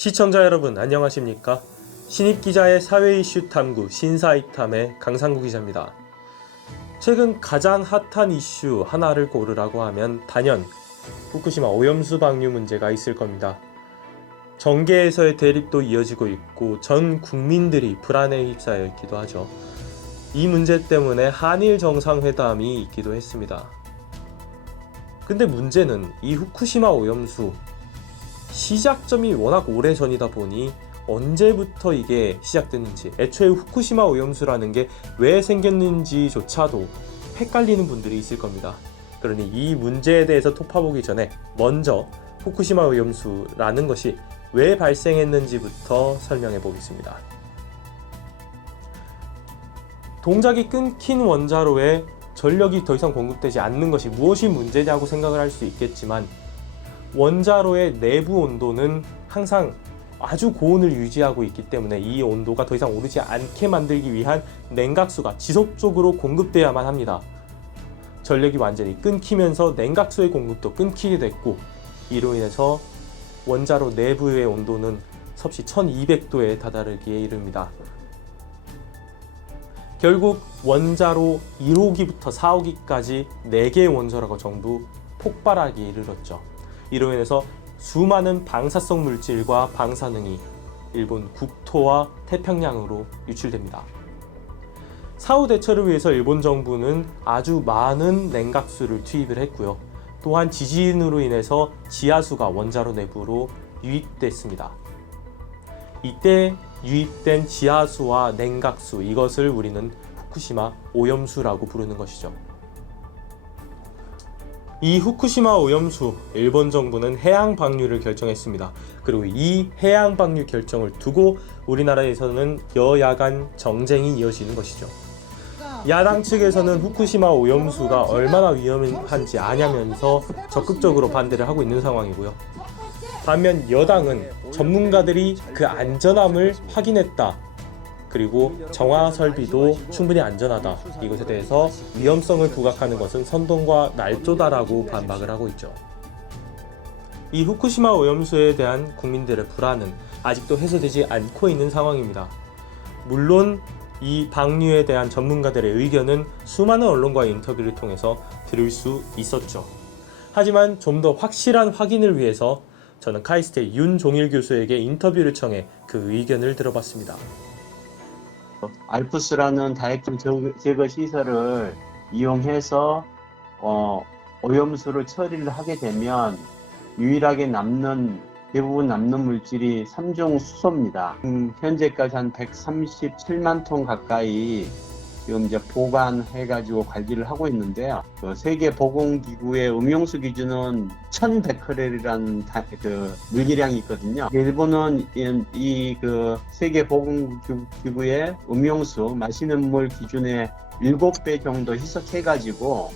시청자 여러분 안녕하십니까? 신입기자의 사회 이슈 탐구 신사이탐의 강상구 기자입니다. 최근 가장 핫한 이슈 하나를 고르라고 하면 단연 후쿠시마 오염수 방류 문제가 있을 겁니다. 정계에서의 대립도 이어지고 있고 전 국민들이 불안에 휩싸여 있기도 하죠. 이 문제 때문에 한일 정상회담이 있기도 했습니다. 근데 문제는 이 후쿠시마 오염수 시작점이 워낙 오래전이다 보니 언제부터 이게 시작됐는지, 애초에 후쿠시마 오염수라는 게 왜 생겼는지조차도 헷갈리는 분들이 있을 겁니다. 그러니 이 문제에 대해서 톱파보기 전에 먼저 후쿠시마 오염수라는 것이 왜 발생했는지부터 설명해 보겠습니다. 동작이 끊긴 원자로에 전력이 더 이상 공급되지 않는 것이 무엇이 문제냐고 생각을 할 수 있겠지만, 원자로의 내부 온도는 항상 아주 고온을 유지하고 있기 때문에 이 온도가 더 이상 오르지 않게 만들기 위한 냉각수가 지속적으로 공급돼야만 합니다. 전력이 완전히 끊기면서 냉각수의 공급도 끊기게 됐고, 이로 인해서 원자로 내부의 온도는 섭씨 1200도에 다다르기에 이릅니다. 결국 원자로 1호기부터 4호기까지 4개의 원자로가 전부 폭발하기에 이르렀죠. 이로 인해서 수많은 방사성 물질과 방사능이 일본 국토와 태평양으로 유출됩니다. 사후 대처를 위해서 일본 정부는 아주 많은 냉각수를 투입을 했고요. 또한 지진으로 인해서 지하수가 원자로 내부로 유입됐습니다. 이때 유입된 지하수와 냉각수, 이것을 우리는 후쿠시마 오염수라고 부르는 것이죠. 이 후쿠시마 오염수, 일본 정부는 해양 방류를 결정했습니다. 그리고 이 해양 방류 결정을 두고 우리나라에서는 여야 간 정쟁이 이어지는 것이죠. 야당 측에서는 후쿠시마 오염수가 얼마나 위험한지 아냐면서 적극적으로 반대를 하고 있는 상황이고요. 반면 여당은 전문가들이 그 안전함을 확인했다, 그리고 정화 설비도 충분히 안전하다, 이것에 대해서 위험성을 부각하는 것은 선동과 날조다라고 반박을 하고 있죠. 이 후쿠시마 오염수에 대한 국민들의 불안은 아직도 해소되지 않고 있는 상황입니다. 물론 이 방류에 대한 전문가들의 의견은 수많은 언론과의 인터뷰를 통해서 들을 수 있었죠. 하지만 좀 더 확실한 확인을 위해서 저는 카이스트의 윤종일 교수에게 인터뷰를 청해 그 의견을 들어봤습니다. 알프스라는 다액점 제거 시설을 이용해서 오염수를 처리를 하게 되면 유일하게 대부분 남는 물질이 삼중수소입니다. 현재까지 한 137만 톤 가까이 지금 이제 보관해가지고 관리를 하고 있는데요. 세계보건기구의 음용수 기준은 1000베크렐이라는 물기량이 있거든요. 일본은 이 세계보건기구의 음용수, 마시는 물 기준의 7배 정도 희석해가지고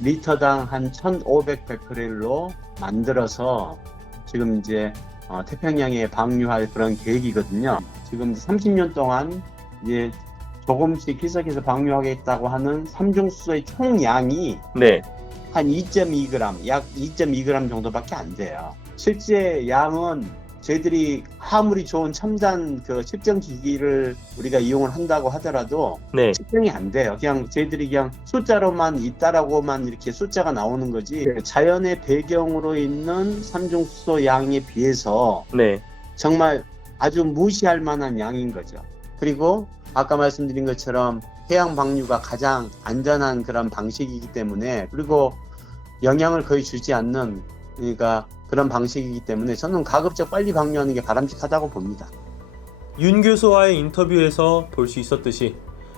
리터당 한 1500베크렐로 만들어서 지금 이제 태평양에 방류할 그런 계획이거든요. 지금 30년 동안 이제 조금씩 희석해서 방류하겠다고 하는 삼중수소의 총량이 한 2.2g, 약 2.2g 정도밖에 안 돼요. 실제 양은 저희들이 아무리 좋은 첨단 측정기기를 우리가 이용을 한다고 하더라도 측정이 안 돼요. 그냥 저희들이 그냥 숫자로만 있다라고만 이렇게 숫자가 나오는 거지, 자연의 배경으로 있는 삼중수소 양에 비해서 정말 아주 무시할 만한 양인 거죠. 그리고 아까 말씀드린 것처럼 해양 방류가 가장 안전한 그런 방식이기 때문에, 그리고 영향을 거의 주지 않는, 그러니까 그런 방식이기 때문에 저는 가급적 빨리 방류하는 게 바람직하다고 봅니다. 윤 교수와의 인터뷰에서 볼 수 있었듯이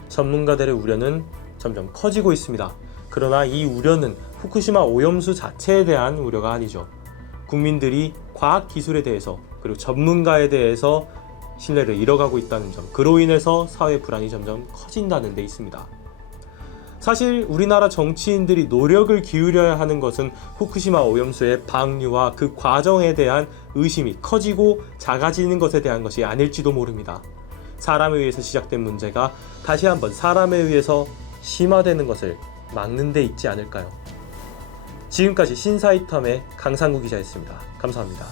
전문가들의 우려는 점점 커지고 있습니다. 그러나 이 우려는 후쿠시마 오염수 자체에 대한 우려가 아니죠. 국민들이 과학기술에 대해서, 그리고 전문가에 대해서 신뢰를 잃어가고 있다는 점, 그로 인해서 사회 불안이 점점 커진다는 데 있습니다. 사실 우리나라 정치인들이 노력을 기울여야 하는 것은 후쿠시마 오염수의 방류와 그 과정에 대한 의심이 커지고 작아지는 것에 대한 것이 아닐지도 모릅니다. 사람에 의해서 시작된 문제가 다시 한번 사람에 의해서 심화되는 것을 막는 데 있지 않을까요? 지금까지 신사이텀의 강상구 기자였습니다. 감사합니다.